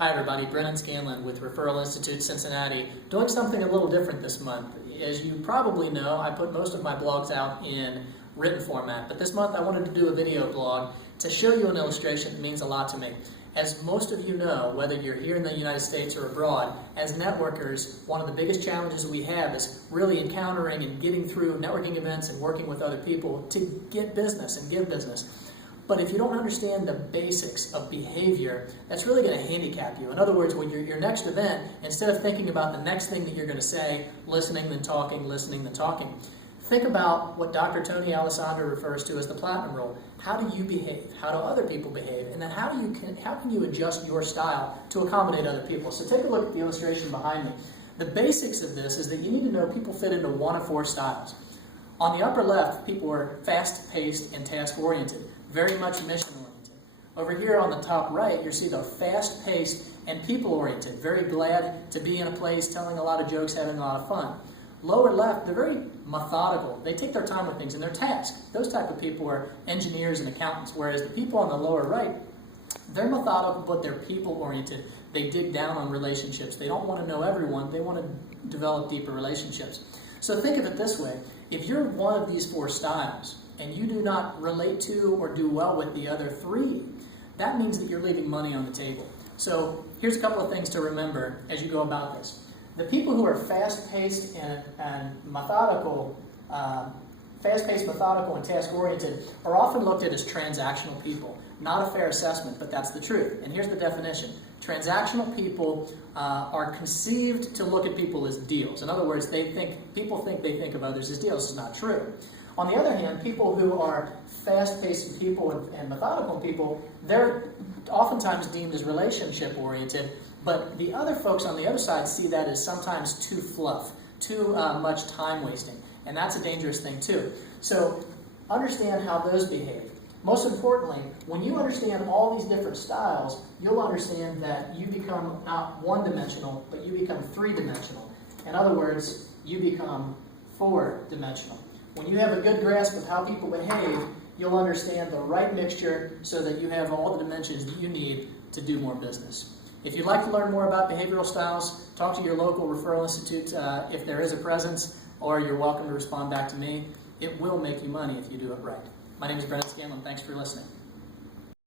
Hi everybody, Brennan Scanlon with Referral Institute, Cincinnati, doing something a little different this month. As you probably know, I put most of my blogs out in written format, but this month I wanted to do a video blog to show you an illustration that means a lot to me. As most of you know, whether you're here in the United States or abroad, as networkers, one of the biggest challenges we have is really encountering and getting through networking events and working with other people to get business and give business. But if you don't understand the basics of behavior, that's really going to handicap you. In other words, when your next event, instead of thinking about the next thing that you're going to say, listening then talking, think about what Dr. Tony Alessandro refers to as the platinum rule. How do you behave? How do other people behave? And then how can you adjust your style to accommodate other people? So take a look at the illustration behind me. The basics of this is that you need to know people fit into one of four styles. On the upper left, people are fast-paced and task-oriented, very much mission-oriented. Over here on the top right, you see they're fast-paced and people-oriented, very glad to be in a place, telling a lot of jokes, having a lot of fun. Lower left, they're very methodical. They take their time with things and their tasks. Those type of people are engineers and accountants, whereas the people on the lower right, they're methodical, but they're people-oriented. They dig down on relationships. They don't want to know everyone. They want to develop deeper relationships. So think of it this way. If you're one of these four styles and you do not relate to or do well with the other three, that means that you're leaving money on the table. So here's a couple of things to remember as you go about this. The people who are fast-paced and methodical, and task-oriented are often looked at as transactional people. Not a fair assessment, but that's the truth. And here's the definition. Transactional people are conceived to look at people as deals. In other words, people think they think of others as deals. This is not true. On the other hand, people who are fast-paced people and methodical people, they're oftentimes deemed as relationship-oriented, but the other folks on the other side see that as sometimes too fluff, too much time wasting, and that's a dangerous thing too. So understand how those behave. Most importantly, when you understand all these different styles, you'll understand that you become not one-dimensional, but you become three-dimensional. In other words, you become four-dimensional. When you have a good grasp of how people behave, you'll understand the right mixture so that you have all the dimensions that you need to do more business. If you'd like to learn more about behavioral styles, talk to your local referral institute if there is a presence, or you're welcome to respond back to me. It will make you money if you do it right. My name is Brennan Scanlon. Thanks for listening.